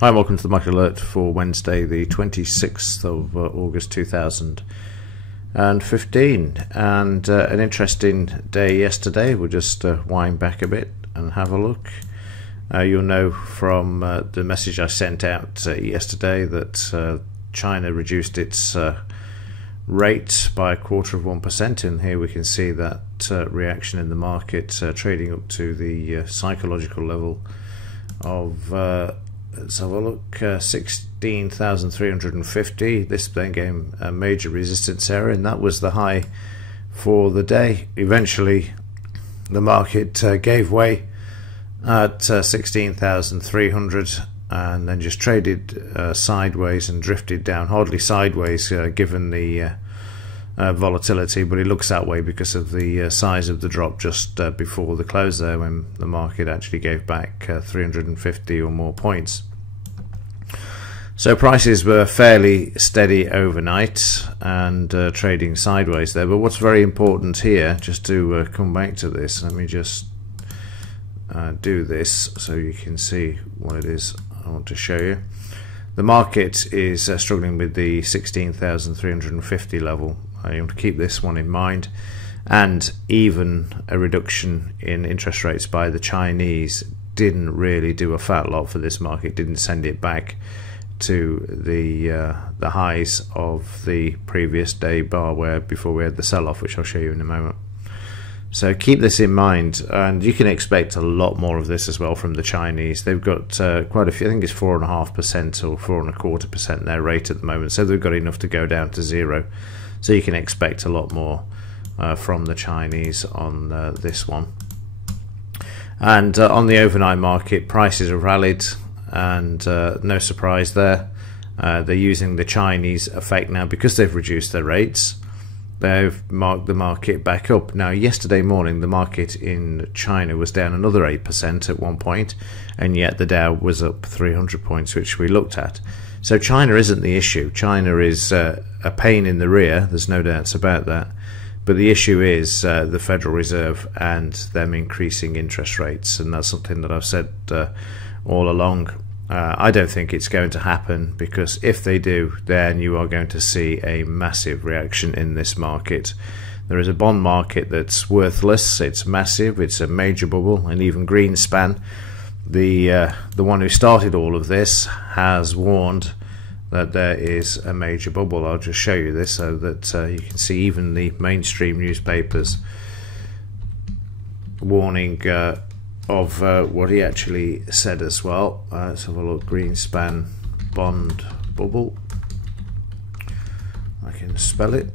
Hi, and welcome to the Market Alert for Wednesday, the 26th of August 2015. And an interesting day yesterday. We'll just wind back a bit and have a look. You'll know from the message I sent out yesterday that China reduced its rate by 1/4%, and here we can see that reaction in the market trading up to the psychological level of let's have a look, 16,350. This then came a major resistance area, and that was the high for the day. Eventually the market gave way at 16,300 and then just traded sideways and drifted down, hardly sideways given the volatility, but it looks that way because of the size of the drop just before the close there, when the market actually gave back 350 or more points. So prices were fairly steady overnight and trading sideways there. But what's very important here, just to come back to this, let me just do this so you can see what it is I want to show you. The market is struggling with the 16,350 level. You want to keep this one in mind, and even a reduction in interest rates by the Chinese didn't really do a fat lot for this market, didn't send it back to the highs of the previous day bar, where before we had the sell-off, which I'll show you in a moment. So keep this in mind, and you can expect a lot more of this as well from the Chinese. They've got quite a few, I think it's 4.5% or 4.25% their rate at the moment, so they've got enough to go down to zero. So you can expect a lot more from the Chinese on this one. And on the overnight market, prices have rallied, and no surprise there. They're using the Chinese effect now because they've reduced their rates. They've marked the market back up. Now, yesterday morning, the market in China was down another 8% at one point, and yet the Dow was up 300 points, which we looked at. So China isn't the issue. China is a pain in the rear, there's no doubts about that. But the issue is the Federal Reserve and them increasing interest rates, and that's something that I've said all along. I don't think it's going to happen, because if they do, then you are going to see a massive reaction in this market. There is a bond market that's worthless, it's massive, it's a major bubble, and even Greenspan, the one who started all of this, has warned that there is a major bubble. I'll just show you this so that you can see even the mainstream newspapers warning of what he actually said as well. Let's have a look. Greenspan bond bubble. I can spell it.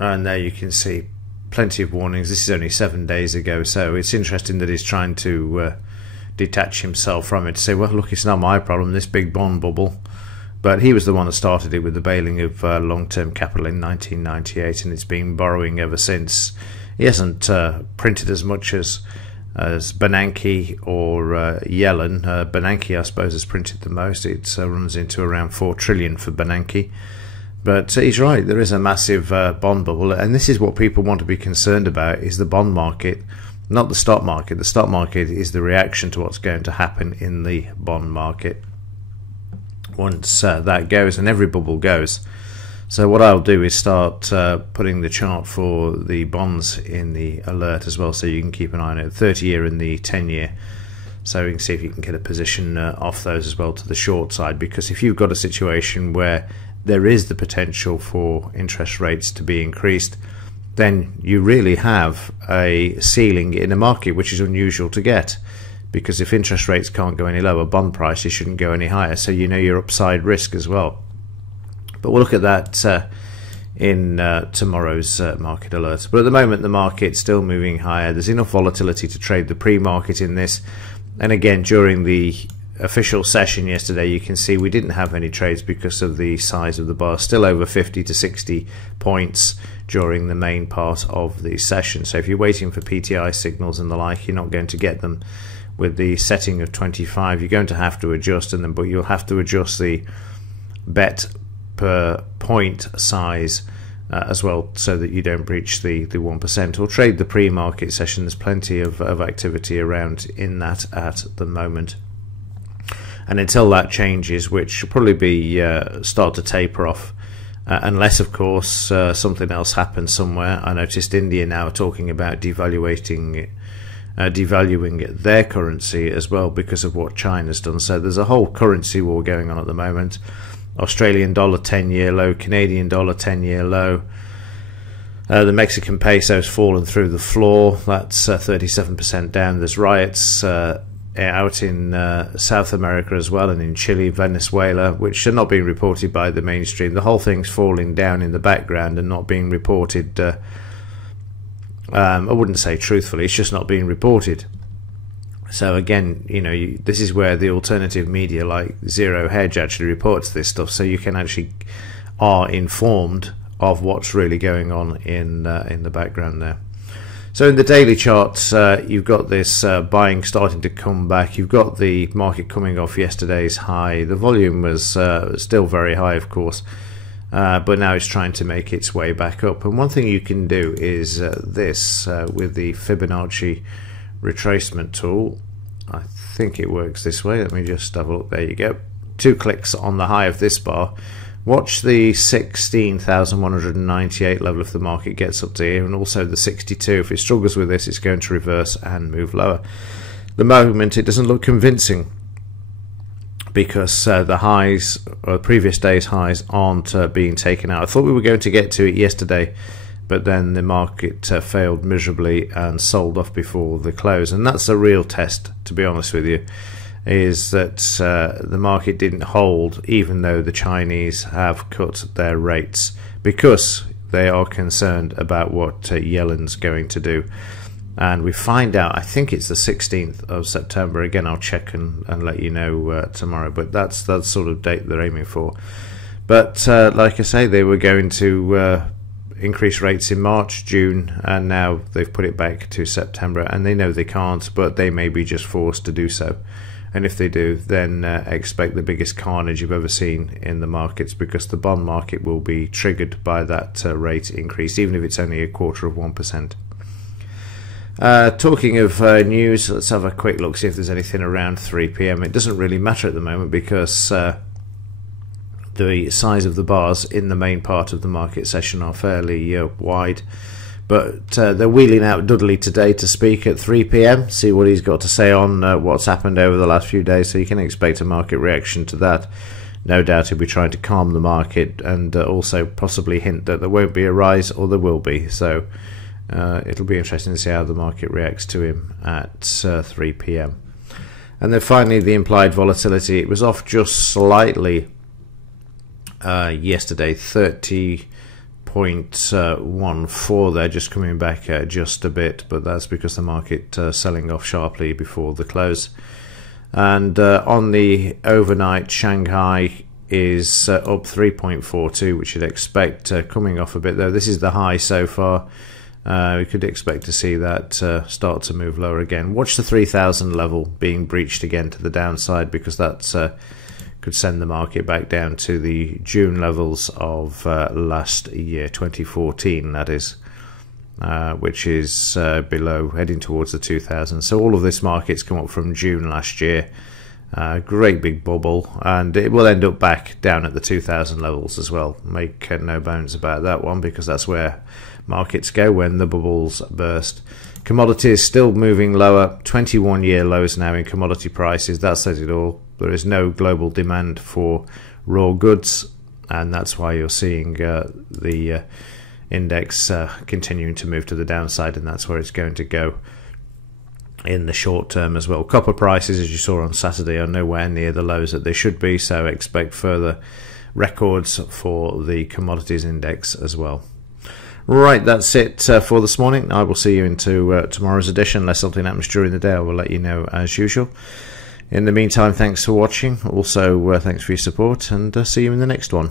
And there you can see plenty of warnings. This is only 7 days ago, so it's interesting that he's trying to detach himself from it, to say, well, look, it's not my problem, this big bond bubble. But he was the one that started it with the bailing of long-term capital in 1998, and it's been borrowing ever since. He hasn't printed as much as Bernanke or Yellen. Bernanke, I suppose, has printed the most. It runs into around 4 trillion for Bernanke. But he's right, there is a massive bond bubble, and this is what people want to be concerned about, is the bond market, not the stock market. The stock market is the reaction to what's going to happen in the bond market once that goes, and every bubble goes. So what I'll do is start putting the chart for the bonds in the alert as well, so you can keep an eye on it, 30-year and the 10-year. So you can see if you can get a position off those as well to the short side, because if you've got a situation where there is the potential for interest rates to be increased, then you really have a ceiling in a market, which is unusual to get, because if interest rates can't go any lower, bond prices shouldn't go any higher, so you know your upside risk as well. But we'll look at that in tomorrow's market alert. But at the moment, the market's still moving higher. There's enough volatility to trade the pre-market in this. And again, during the official session yesterday, you can see we didn't have any trades because of the size of the bar, still over 50 to 60 points during the main part of the session. So if you're waiting for PTI signals and the like, you're not going to get them with the setting of 25. You're going to have to adjust, but you'll have to adjust the bet per point size as well, so that you don't breach the 1%, or trade the pre-market session. There's plenty of activity around in that at the moment. And until that changes, which will probably be start to taper off, unless, of course, something else happens somewhere. I noticed India now talking about devaluing their currency as well because of what China's done. So there's a whole currency war going on at the moment. Australian dollar 10-year low, Canadian dollar 10-year low. The Mexican peso's fallen through the floor. That's 37% down. There's riots out in South America as well, and in Chile, Venezuela, which are not being reported by the mainstream. The whole thing's falling down in the background and not being reported. I wouldn't say truthfully, it's just not being reported. So again, this is where the alternative media like Zero Hedge actually reports this stuff, so you can actually are informed of what's really going on in the background there. So in the daily charts, you've got this buying starting to come back. You've got the market coming off yesterday's high. The volume was still very high, of course, but now it's trying to make its way back up. And one thing you can do is this with the Fibonacci retracement tool. I think it works this way. Let me just have a look. There you go. 2 clicks on the high of this bar. Watch the 16,198 level if the market gets up to here, and also the 62. If it struggles with this, it's going to reverse and move lower. At the moment, it doesn't look convincing because the highs, or the previous day's highs, aren't being taken out. I thought we were going to get to it yesterday, but then the market failed miserably and sold off before the close. And that's a real test, to be honest with you, is that the market didn't hold even though the Chinese have cut their rates, because they are concerned about what Yellen's going to do. And we find out, I think it's the 16th of September. Again, I'll check and let you know tomorrow, but that's the sort of date they're aiming for. But like I say, they were going to increase rates in March, June, and now they've put it back to September, and they know they can't, but they may be just forced to do so. And if they do, then expect the biggest carnage you've ever seen in the markets, because the bond market will be triggered by that rate increase, even if it's only 1/4%. Talking of news, let's have a quick look, see if there's anything around 3 p.m. It doesn't really matter at the moment because the size of the bars in the main part of the market session are fairly wide. But they're wheeling out Dudley today to speak at 3 p.m. See what he's got to say on what's happened over the last few days, so you can expect a market reaction to that. No doubt he'll be trying to calm the market and also possibly hint that there won't be a rise, or there will be. So it'll be interesting to see how the market reacts to him at 3 p.m. And then finally, the implied volatility. It was off just slightly yesterday, 30.14 there, just coming back just a bit, but that's because the market selling off sharply before the close. And on the overnight, Shanghai is up 3.42, which you'd expect, coming off a bit though. This is the high so far. We could expect to see that start to move lower again. Watch the 3,000 level being breached again to the downside, because that's could send the market back down to the June levels of last year, 2014, that is, which is below, heading towards the 2,000. So all of this market's come up from June last year. Great big bubble, and it will end up back down at the 2,000 levels as well. Make no bones about that one, because that's where markets go when the bubbles burst. Commodities still moving lower, 21-year lows now in commodity prices. That says it all. There is no global demand for raw goods, and that's why you're seeing the index continuing to move to the downside, and that's where it's going to go in the short term as well. Copper prices, as you saw on Saturday, are nowhere near the lows that they should be, so expect further records for the commodities index as well. Right, that's it for this morning. I will see you into tomorrow's edition. Unless something happens during the day, I will let you know as usual. In the meantime, thanks for watching. Also, thanks for your support, and see you in the next one.